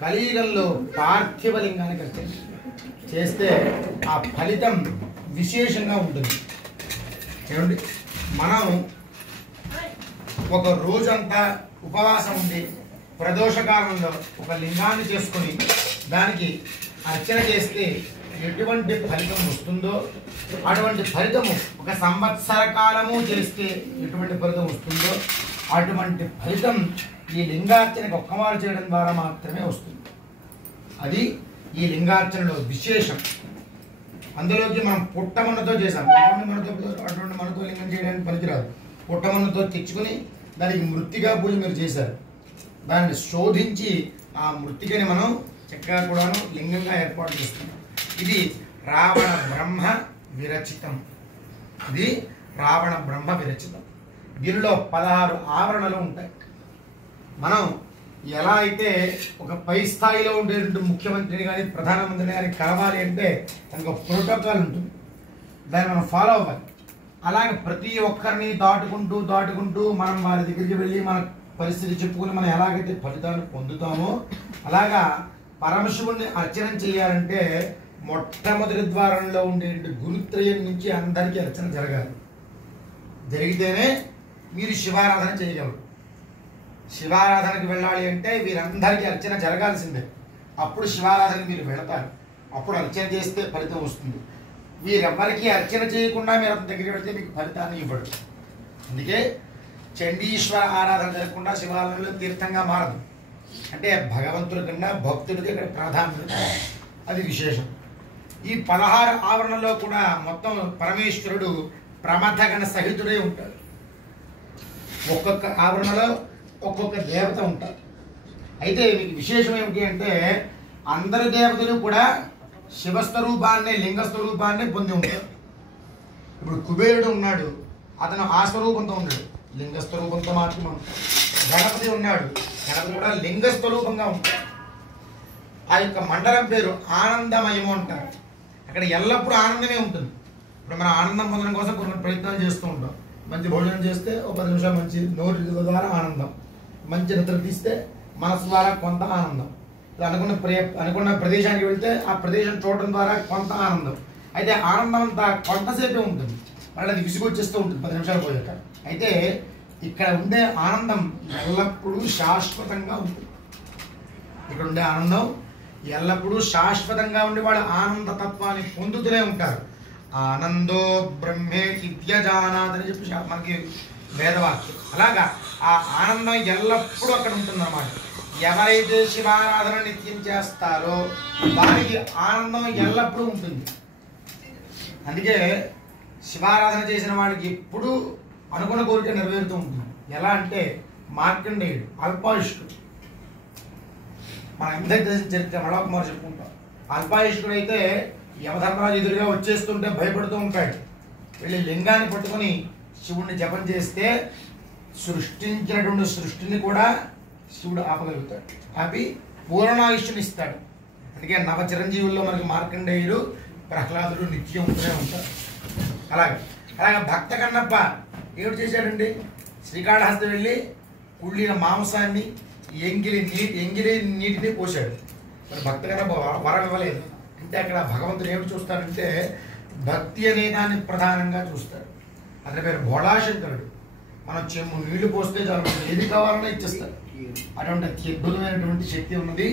కలియుగంలో పార్థివ లింగానికి అర్చన చేస్తే ఆ ఫలితం విశేషంగా ఉంటుంది. ఏమండి, మనం ఒక రోజంతా ఉపవాసం ఉండి ప్రదోషకాలంలో ఒక లింగాన్ని చేసుకొని దానికి అర్చన చేస్తే ఎటువంటి ఫలితం వస్తుందో అటువంటి ఫలితము ఒక సంవత్సర కాలము చేస్తే ఎటువంటి ఫలితం వస్తుందో అటువంటి ఫలితం ఈ లింగార్చనకు ఒక్కమారు చేయడం ద్వారా మాత్రమే వస్తుంది. అది ఈ లింగార్చనలో విశేషం. అందులోకి మనం పుట్టమన్నతో చేసాం. అటువంటి మనతో లింగం చేయడానికి పనికిరాదు. పుట్టమన్నతో తెచ్చుకొని దానికి మృత్తిగా పూజ మీరు చేశారు. దాన్ని శోధించి ఆ మృత్తికని మనం చక్కగా కూడాను లింగంగా ఏర్పాటు చేస్తున్నాం. ఇది రావణ బ్రహ్మ విరచితం. ఇది రావణ బ్రహ్మ విరచితం. దీనిలో 16 ఆవరణలు ఉంటాయి. మనం ఎలా అయితే ఒక పై స్థాయిలో ఉండేటువంటి ముఖ్యమంత్రిని కానీ ప్రధానమంత్రిని కానీ కలవాలి అంటే దానికి ఒక ప్రోటోకాల్ ఉంటుంది. దాన్ని మనం ఫాలో అవ్వాలి. అలాగే ప్రతి ఒక్కరిని దాటుకుంటూ మనం వారి దగ్గరికి వెళ్ళి మన పరిస్థితి చెప్పుకుని మనం ఎలాగైతే ఫలితాన్ని పొందుతామో అలాగా పరమశివుణ్ణి అర్చన చేయాలంటే మొట్టమొదటి ద్వారంలో ఉండే గురుత్రయం నుంచి అందరికీ అర్చన జరగాలి. జరిగితేనే మీరు శివారాధన చేయగలరు. శివారాధనకు వెళ్ళాలి అంటే వీరందరికీ అర్చన జరగాల్సిందే. అప్పుడు శివారాధనకు మీరు వెళతారు. అప్పుడు అర్చన చేస్తే ఫలితం వస్తుంది. వీరెవ్వరికీ అర్చన చేయకుండా మీరు అతని దగ్గరికి వెళితే మీకు ఫలితాన్ని ఇవ్వడు. అందుకే చండీశ్వర ఆరాధన జరగకుండా శివాలయంలో తీర్థంగా మారదు. అంటే భగవంతుడి కన్నా భక్తుడికి ఇక్కడ ప్రాధాన్యత. అది విశేషం. ఈ 16 ఆవరణలో కూడా మొత్తం పరమేశ్వరుడు ప్రమథగణ సహితుడై ఉంటాడు. ఒక్కొక్క ఆవరణలో ఒక్కొక్క దేవత ఉంటారు. అయితే మీకు విశేషం ఏమిటి అంటే అందరి దేవతలు కూడా శివస్వరూపాన్ని లింగస్వరూపాన్ని పొంది ఉంటారు. ఇప్పుడు కుబేరుడు ఉన్నాడు, అతను ఆ స్వరూపంతో ఉన్నాడు, లింగస్వరూపంతో మాత్రమే ఉంటాడు. గణపతి ఉన్నాడు, గణపతి కూడా లింగస్వరూపంగా ఉంటాడు. ఆ యొక్క మండలం పేరు ఆనందమయము అంటారు. అక్కడ ఎల్లప్పుడూ ఆనందమే ఉంటుంది. ఇప్పుడు మనం ఆనందం పొందడం కోసం కొన్ని ప్రయత్నాలు చేస్తూ ఉంటాం. మంచి భోజనం చేస్తే ఒక 10 నిమిషాలు మంచి నోటి ద్వారా ఆనందం, మంచి నిద్ర తీస్తే మనసు ద్వారా కొంత ఆనందం, అనుకున్న ప్రదేశానికి వెళ్తే ఆ ప్రదేశం చూడటం ద్వారా కొంత ఆనందం. అయితే ఆనందం అంతా కొంతసేపే ఉంటుంది, మళ్ళీ అది విసుగొచ్చేస్తూ ఉంటుంది 10 నిమిషాలు పోయాక. అయితే ఇక్కడ ఉండే ఆనందం ఎల్లప్పుడూ శాశ్వతంగా ఉంటుంది. ఇక్కడ ఉండే ఆనందం ఎల్లప్పుడూ శాశ్వతంగా ఉండి వాళ్ళు ఆనంద తత్వాన్ని పొందుతూనే ఉంటారు. ఆనందో బ్రహ్మే విద్యజానాథ్ అని చెప్పి మనకి వేదవాక్యం. అలాగా ఆ ఆనందం ఎల్లప్పుడూ అక్కడ ఉంటుందన్నమాట. ఎవరైతే శివారాధన నిత్యం చేస్తారో వారికి ఆనందం ఎల్లప్పుడూ ఉంటుంది. అందుకే శివారాధన చేసిన వాళ్ళకి ఎప్పుడూ అనుకున్న కోరిక నెరవేరుతూ ఉంటుంది. ఎలా అంటే మార్కండేయుడు అల్పాయుష్కుడు, మన అందరి తెలిసిన చరిత్ర మళ్ళొకమారు చెప్పుకుంటాం. అల్పాయుష్కుడు అయితే యమధర్మరాజు ఎదురుగా వచ్చేస్తుంటే భయపడుతూ ఉంటాడు. వెళ్ళి లింగాన్ని పట్టుకొని శివుడిని జపం చేస్తే సృష్టించినటువంటి సృష్టిని కూడా శివుడు ఆపగలుగుతాడు. ఆపి పూర్ణాయుష్యుని ఇస్తాడు. అందుకే నవ చిరంజీవుల్లో మనకి మార్కండేయుడు ప్రహ్లాదుడు నిత్యం ఉంటూనే ఉంటారు. అలాగే భక్త కన్నప్ప ఏమిటి చేశాడండి? శ్రీకాళహస్తి వెళ్ళి కుళ్ళిన మాంసాన్ని ఎంగిలి నీటిని పోశాడు. మరి భక్త కన్నప్ప వరం ఇవ్వలేదు. అంటే అక్కడ భగవంతుడు ఏమిటి చూస్తాడంటే భక్తి అనే దాన్ని ప్రధానంగా చూస్తాడు. అతని పేరు భోళాశంకరుడు. మనం చెమ్ము నీళ్లు పోస్తే చాలు ఏది కావాలన్నా ఇచ్చేస్తాడు. అటువంటి అద్భుతమైనటువంటి శక్తి ఉన్నది